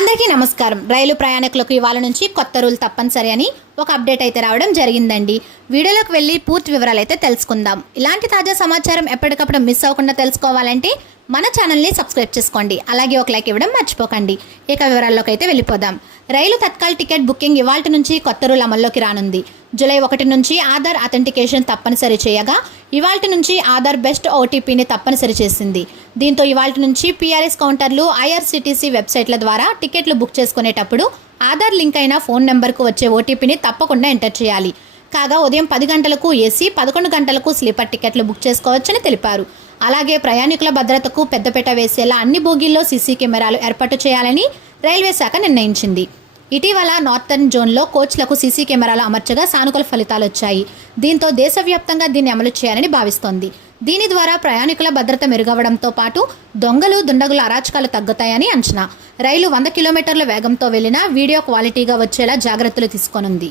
అందరికీ నమస్కారం. రైలు ప్రయాణికులకు ఇవాళ నుంచి కొత్త రూల్ తప్పనిసరి అని ఒక అప్డేట్ అయితే రావడం జరిగిందండి. వీడియోలోకి వెళ్ళి పూర్తి వివరాలు అయితే తెలుసుకుందాం. ఇలాంటి తాజా సమాచారం ఎప్పటికప్పుడు మిస్ అవ్వకుండా తెలుసుకోవాలంటే మన ఛానల్ని సబ్స్క్రైబ్ చేసుకోండి. అలాగే ఒక లైక్ ఇవ్వడం మర్చిపోకండి. ఇక వివరాల్లోకి అయితే వెళ్ళిపోదాం. రైలు తత్కాల్ టికెట్ బుకింగ్ ఇవాల్టి నుంచి కొత్త రూల్ అమల్లోకి రానుంది. జూలై 1 నుంచి ఆధార్ అథెంటికేషన్ తప్పనిసరి చేయగా ఇవాల్టి నుంచి ఆధార్ బెస్ట్ ఓటీపీని తప్పనిసరి చేసింది. దీంతో ఇవాల్టి నుంచి పీఆర్ఎస్ కౌంటర్లు, ఐఆర్సీటీసీ వెబ్సైట్ల ద్వారా టికెట్లు బుక్ చేసుకునేటప్పుడు ఆధార్ లింక్ అయిన ఫోన్ నెంబర్కు వచ్చే ఓటీపీని తప్పకుండా ఎంటర్ చేయాలి. కాగా ఉదయం 10 గంటలకు ఏసీ, 11 గంటలకు స్లీపర్ టికెట్లు బుక్ చేసుకోవచ్చని తెలిపారు. అలాగే ప్రయాణికుల భద్రతకు పెద్దపీట వేసేలా అన్ని బోగీల్లో సీసీ కెమెరాలు ఏర్పాటు చేయాలని రైల్వే శాఖ నిర్ణయించింది. ఇటీవల నార్థర్న్ జోన్లో కోచ్లకు సీసీ కెమెరాలు అమర్చగా సానుకూల ఫలితాలు వచ్చాయి. దీంతో దేశవ్యాప్తంగా దీన్ని అమలు చేయాలని భావిస్తోంది. దీని ద్వారా ప్రయాణికుల భద్రత మెరుగవడంతో పాటు దొంగలు, దుండగుల అరాచకాలు తగ్గుతాయని అంచనా. రైలు 100 కిలోమీటర్ల వేగంతో వెళ్లినా వీడియో క్వాలిటీగా వచ్చేలా జాగ్రత్తలు తీసుకోనుంది.